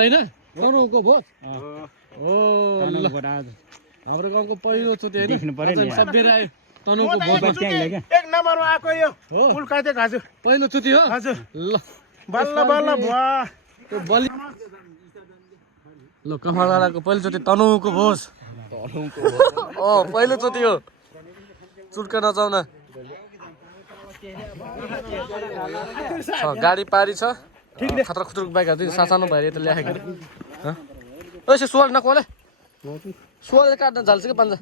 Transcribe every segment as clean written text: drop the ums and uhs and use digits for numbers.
हैन तनहुको भोज ओ ल हाम्रो गाउँको पहिलो चोटि हैन सबैले आयो तनहुको भोज एक नम्बरमा आएको यो फुल काटेको आज पहिलो चोटि हो हजुर ल बल्ल बल्ल भुवा त्यो बलि ल कफाडाको पहिलो चोटि तनहुको भोज पहिलो चोटि हो चुड्का नचाउन गाडी पारी छ खतरा खुतरुक बाइकहरू सानो भएर यता ल्याएको यसो सोल नकोले सोल काट्न झाल्छ कि पान्छ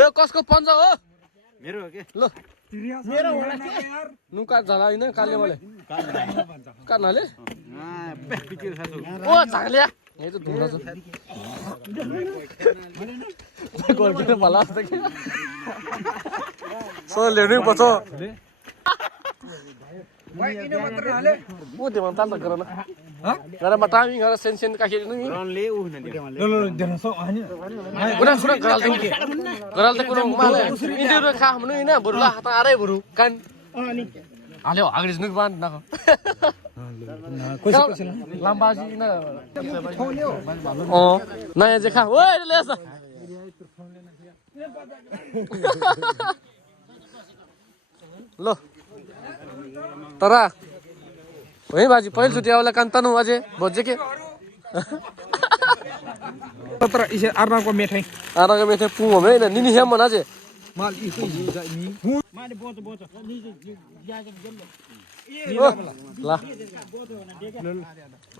ए कसको पन्जा हो मेरो हो के ल मेरो होला के यार नु काट झाला हैन काले वाले काट्नाले ओ झागल्या ये तो धुना छ गोलकिन भला छ कि सो लेनु पर्छ भाइ इने मात्र हाले ओ दे मन ताल गर्न ह गरे मटामी गरे सेन काखी नु रनले उ हुन दे ल देन सो हैन गुना सुना गराल त कुनो माले इन्टरभ्यु खा हमनु हैन बुरुला हात आरै बुरु कान अनि हाल्यो अग्रिज नुक बान नख कसै लाम्बाजी न नयाँ जे खा ओइ लेस ल तरा है बाजी पहिलोचोटि आउला कान्तनु अझै भोजे के तत्र इसे आर्नाको मेठाई पुङ हो हैन निनी हेम भन अझै माल इसे नि माले बोच बोच ल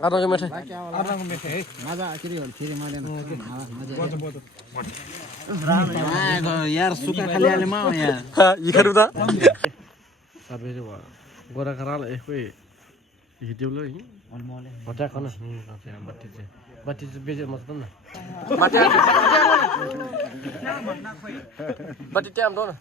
आर्नाको मेठाई आर्नाको मेठाई है मजा आखिरी हो फेरि माले बोच बोच यार सुका खाली आले मा यार इखरु दा सबैले गोरा खराल एकै हिडिउलो हि अलमले भटा खन बत्ती चाहिँ बेजे मत न माटे बत्ती ट्याम दो न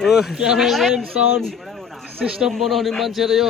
ओ क्यामेराम्यान साउन्ड सिस्टम बनाउने मान्छे र यो